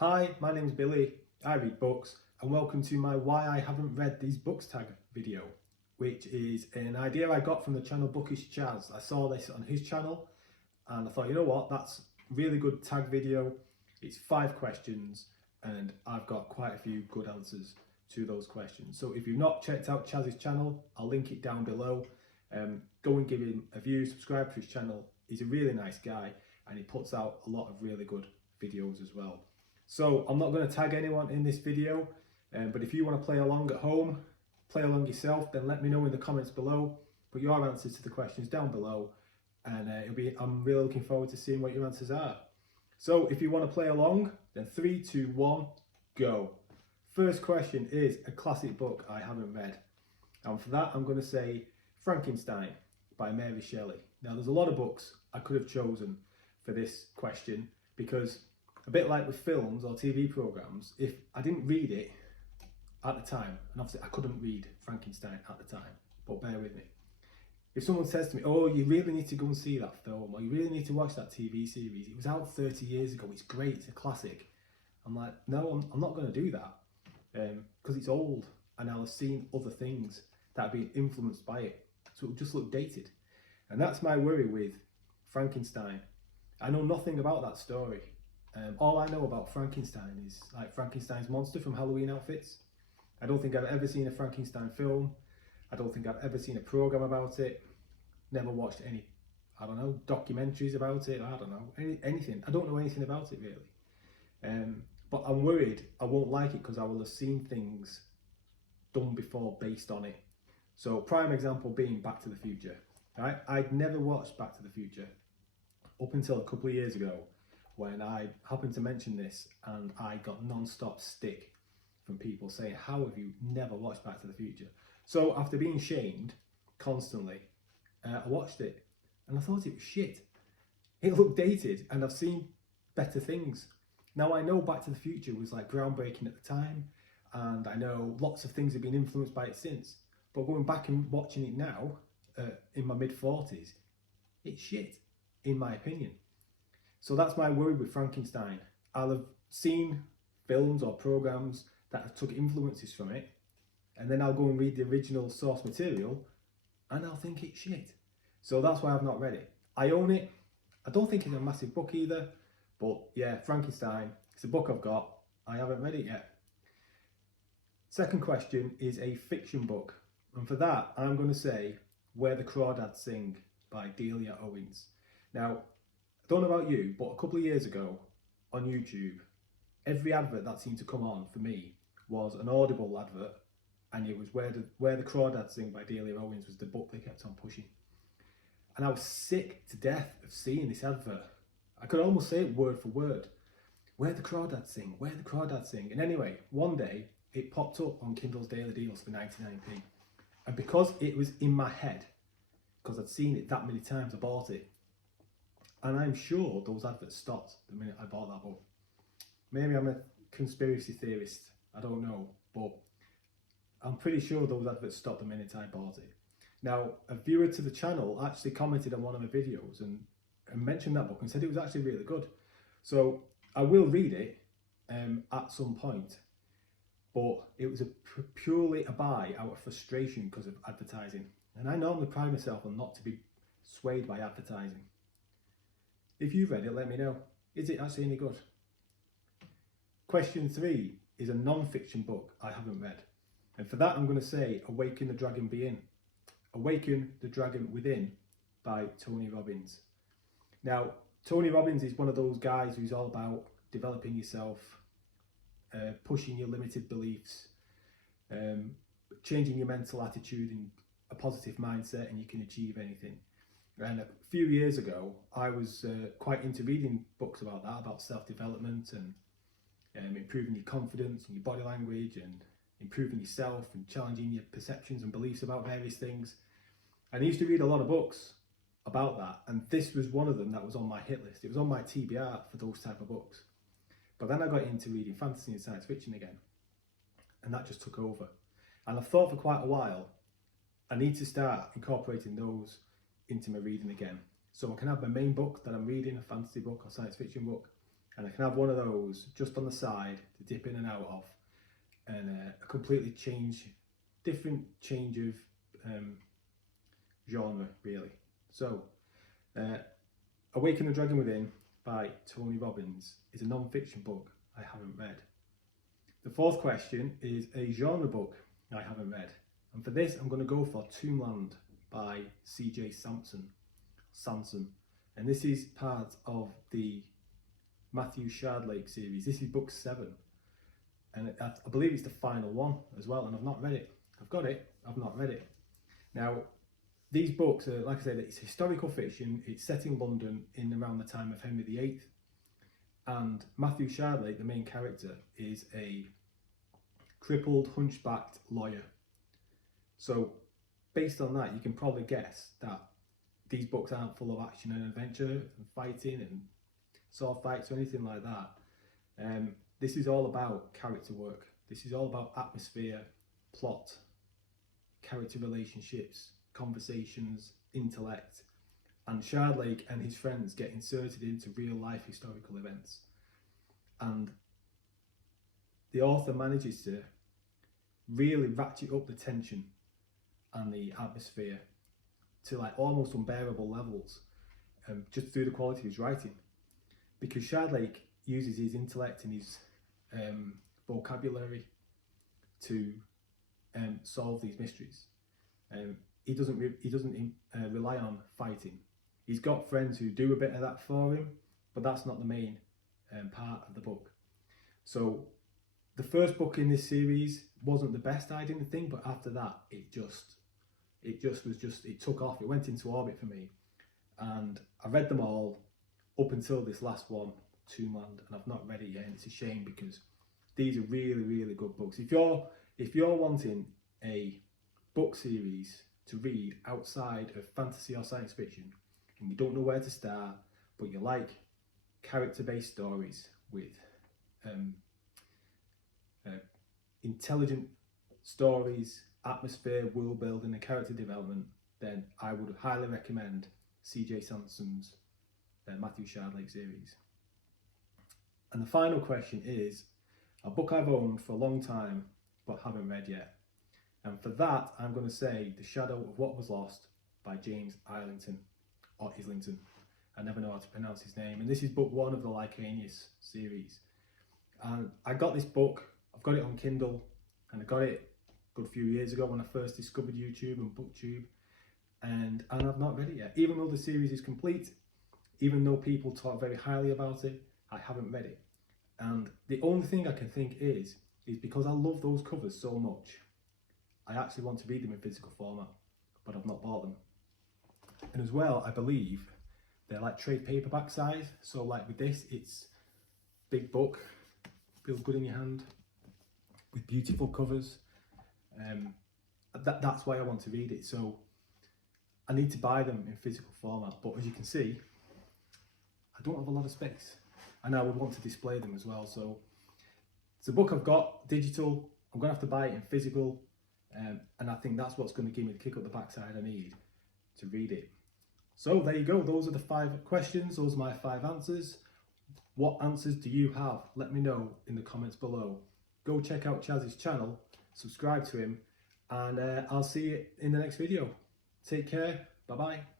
Hi, my name's Billy, I read books, and welcome to my Why I Haven't Read These Books tag video, which is an idea I got from the channel Bookish Chaz. I saw this on his channel and I thought, you know what, that's a really good tag video. It's 5 questions and I've got quite a few good answers to those questions. So if you've not checked out Chaz's channel, I'll link it down below. Go and give him a view, subscribe to his channel. He's a really nice guy and he puts out a lot of really good videos as well. So I'm not going to tag anyone in this video, but if you want to play along at home, play along yourself, then let me know in the comments below. Put your answers to the questions down below, and I'm really looking forward to seeing what your answers are. So if you want to play along, then 3, 2, 1, go. First question is a classic book I haven't read, and for that I'm going to say Frankenstein by Mary Shelley. Now there's a lot of books I could have chosen for this question, because a bit like with films or TV programmes, if I didn't read it at the time, and obviously I couldn't read Frankenstein at the time, but bear with me. If someone says to me, oh, you really need to go and see that film, or you really need to watch that TV series, it was out 30 years ago, it's great, it's a classic. I'm like, no, I'm not going to do that, because it's old, and I'll have seen other things that have been influenced by it, so it'll just look dated. And that's my worry with Frankenstein. I know nothing about that story. All I know about Frankenstein is like Frankenstein's monster from Halloween Outfits. I don't think I've ever seen a Frankenstein film. I don't think I've ever seen a program about it. Never watched any, I don't know, documentaries about it. I don't know, anything. I don't know anything about it really. But I'm worried I won't like it because I will have seen things done before based on it. So prime example being Back to the Future. Right? I'd never watched Back to the Future up until a couple of years ago, when I happened to mention this and I got non-stop stick from people saying, how have you never watched Back to the Future? So after being shamed constantly, I watched it and I thought it was shit. It looked dated and I've seen better things. Now I know Back to the Future was like groundbreaking at the time, and I know lots of things have been influenced by it since, but going back and watching it now, in my mid-40s, it's shit, in my opinion. So that's my worry with Frankenstein. I'll have seen films or programs that have took influences from it, and then I'll go and read the original source material and I'll think it's shit. So that's why I've not read it. I own it. I don't think it's a massive book either, but yeah, Frankenstein, it's a book I've got. I haven't read it yet. Second question is a fiction book, and for that I'm going to say Where the Crawdads Sing by Delia Owens. Now, I don't know about you, but a couple of years ago on YouTube, every advert that seemed to come on for me was an Audible advert, and it was Where the Crawdads Sing by Delia Owens was the book they kept on pushing. And I was sick to death of seeing this advert. I could almost say it word for word. Where the Crawdads Sing, Where the Crawdads Sing. And anyway, one day it popped up on Kindle's Daily Deals for 99p. And because it was in my head, because I'd seen it that many times, I bought it. And I'm sure those adverts stopped the minute I bought that book. Maybe I'm a conspiracy theorist, I don't know, but I'm pretty sure those adverts stopped the minute I bought it. Now, a viewer to the channel actually commented on one of my videos and mentioned that book and said it was actually really good. So I will read it at some point, but it was purely a buy out of frustration because of advertising. And I normally pride myself on not to be swayed by advertising. If you've read it, let me know. Is it actually any good? Question 3 is a non-fiction book I haven't read. And for that I'm going to say Awaken the Dragon Within. Awaken the Dragon Within by Tony Robbins. Now, Tony Robbins is one of those guys who's all about developing yourself, pushing your limited beliefs, changing your mental attitude and a positive mindset, and you can achieve anything. And a few years ago, I was quite into reading books about that, about self-development and improving your confidence and your body language and improving yourself and challenging your perceptions and beliefs about various things. And I used to read a lot of books about that, and this was one of them that was on my hit list. It was on my TBR for those type of books. But then I got into reading fantasy and science fiction again, and that just took over. And I've thought for quite a while, I need to start incorporating those into my reading again. So I can have my main book that I'm reading, a fantasy book or science fiction book, and I can have one of those just on the side to dip in and out of, and a completely different change of genre really. So Awaken the Dragon Within by Tony Robbins is a non-fiction book I haven't read. The fourth question is a genre book I haven't read, and for this I'm going to go for Tombland by C.J. Sansom, and this is part of the Matthew Shardlake series. This is book 7, and I believe it's the final one as well, and I've not read it. I've got it, I've not read it. Now, these books are, like I said, it's historical fiction. It's set in London in around the time of Henry VIII, and Matthew Shardlake, the main character, is a crippled, hunchbacked lawyer. So based on that, you can probably guess that these books aren't full of action and adventure and fighting and sword fights or anything like that. This is all about character work. This is all about atmosphere, plot, character relationships, conversations, intellect, and Shardlake and his friends get inserted into real life historical events, and the author manages to really ratchet up the tension and the atmosphere to like almost unbearable levels, just through the quality of his writing, because Shardlake uses his intellect and his vocabulary to solve these mysteries. He doesn't rely on fighting. He's got friends who do a bit of that for him, but that's not the main part of the book. So the first book in this series wasn't the best, I didn't think, but after that it took off. It went into orbit for me, and I read them all up until this last one, Tombland, and I've not read it yet, and it's a shame because these are really, really good books. If you're wanting a book series to read outside of fantasy or science fiction, and you don't know where to start, but you like character-based stories with intelligent stories, atmosphere, world building and character development, then I would highly recommend C.J. Sansom's Matthew Shardlake series. And the final question is a book I've owned for a long time but haven't read yet. And for that, I'm going to say The Shadow of What Was Lost by James Islington, or Islington. I never know how to pronounce his name. And this is book 1 of the Lycanius series. And I got this book, I've got it on Kindle, and I got it a good few years ago when I first discovered YouTube and BookTube. And I've not read it yet. Even though the series is complete, even though people talk very highly about it, I haven't read it. And the only thing I can think is because I love those covers so much, I actually want to read them in physical format, but I've not bought them. And as well, I believe they're like trade paperback size. So like with this, it's big book, feels good in your hand, with beautiful covers. That's why I want to read it. So I need to buy them in physical format, but as you can see, I don't have a lot of space, and I would want to display them as well. So it's a book I've got digital. I'm gonna have to buy it in physical, and I think that's what's going to give me the kick up the backside I need to read it. So there you go. Those are the 5 questions. Those are my 5 answers. What answers do you have? Let me know in the comments below. Go check out Chaz's channel, subscribe to him, and I'll see you in the next video. Take care. Bye bye.